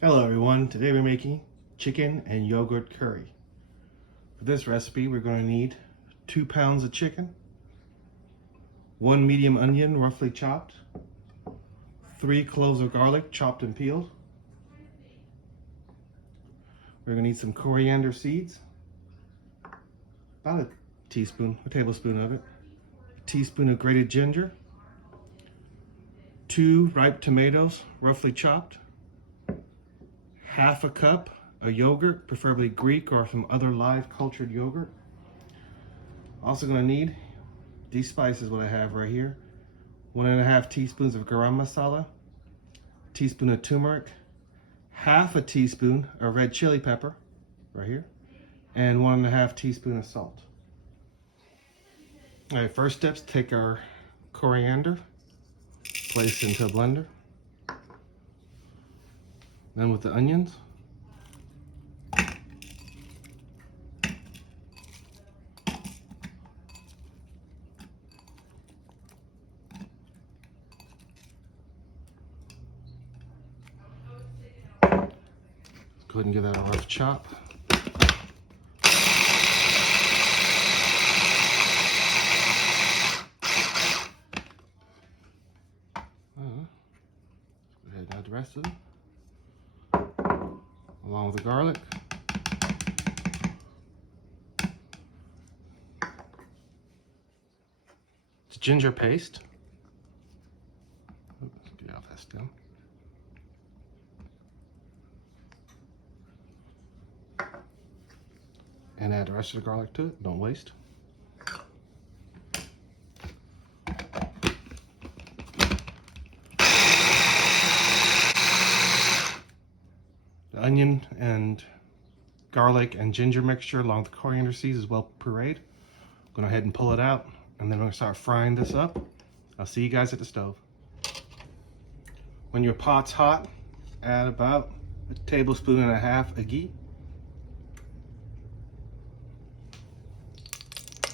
Hello everyone, today we're making chicken and yogurt curry. For this recipe we're going to need 2 pounds of chicken, 1 medium onion roughly chopped, 3 cloves of garlic chopped and peeled. We're going to need some coriander seeds, about a tablespoon of it, a teaspoon of grated ginger, 2 ripe tomatoes roughly chopped, half a cup of yogurt, preferably Greek or some other live cultured yogurt. Also going to need these spices, what I have right here. 1.5 teaspoons of garam masala, teaspoon of turmeric, half a teaspoon of red chili pepper, right here, and 1.5 teaspoon of salt. All right, first steps, take our coriander, place it into a blender. Then with the onions, go ahead and give that a rough chop. Go ahead and add the rest of it, along with the garlic. It's ginger paste. Oops, get off that stem. And add the rest of the garlic to it, don't waste. The onion and garlic and ginger mixture along with the coriander seeds is well pureed. Go ahead and pull it out, and then we're gonna start frying this up. I'll see you guys at the stove. When your pot's hot, add about 1.5 tablespoons of ghee.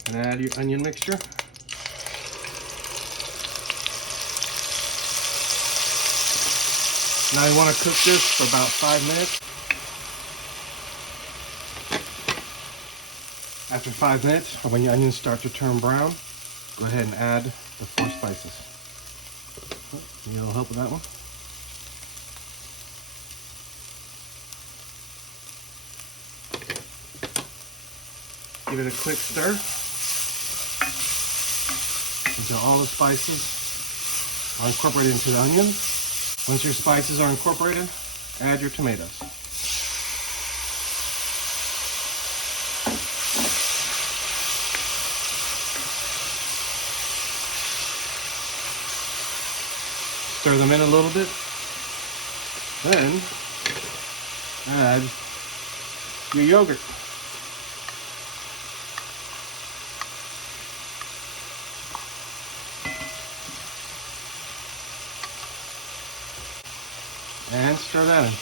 And add your onion mixture. Now you want to cook this for about 5 minutes. After 5 minutes, or when your onions start to turn brown, go ahead and add the 4 spices. Need a little help with that one? Give it a quick stir until all the spices are incorporated into the onions. Once your spices are incorporated, add your tomatoes. Stir them in a little bit. Then add your yogurt. And stir that in.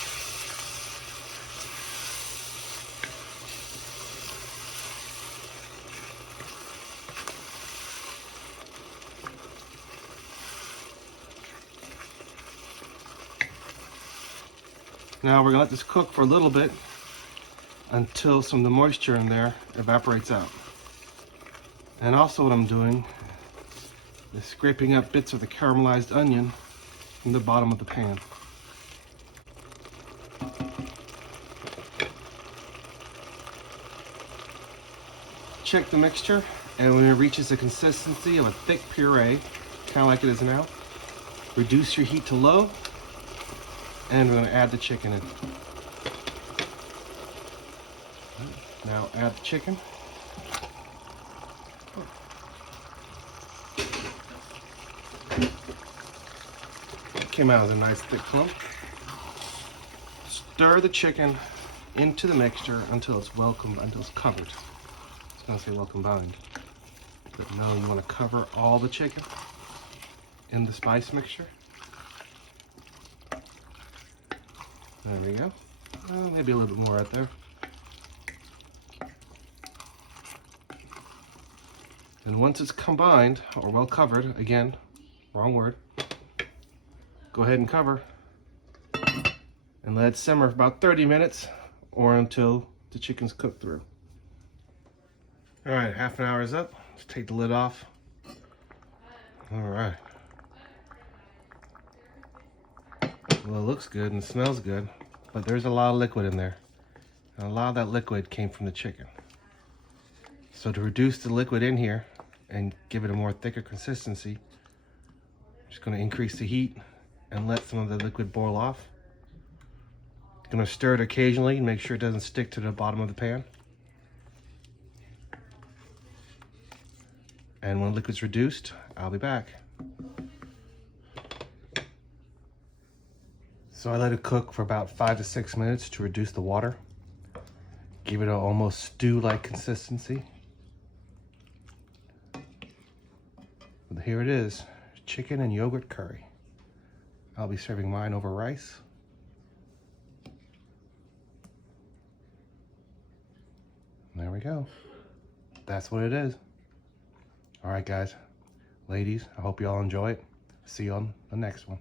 Now we're gonna let this cook for a little bit until some of the moisture in there evaporates out. And also what I'm doing is scraping up bits of the caramelized onion from the bottom of the pan. Check the mixture, and when it reaches the consistency of a thick puree, kind of like it is now, reduce your heat to low, and we're going to add the chicken in. Now add the chicken. Came out as a nice thick clump. Stir the chicken into the mixture until it's covered. I was gonna say well combined, but now you want to cover all the chicken in the spice mixture. There we go. Maybe a little bit more right there. And once it's combined or well covered, again, wrong word, go ahead and cover and let it simmer for about 30 minutes or until the chicken's cooked through. All right, half an hour is up. Let's take the lid off. All right. Well, it looks good and it smells good, but there's a lot of liquid in there. And a lot of that liquid came from the chicken. So to reduce the liquid in here and give it a more thicker consistency, I'm just going to increase the heat and let some of the liquid boil off. Going to stir it occasionally and make sure it doesn't stick to the bottom of the pan. And when liquid's reduced, I'll be back. So I let it cook for about 5 to 6 minutes to reduce the water. Give it an almost stew-like consistency. But here it is, chicken and yogurt curry. I'll be serving mine over rice. There we go. That's what it is. All right, guys, ladies, I hope you all enjoy it. See you on the next one.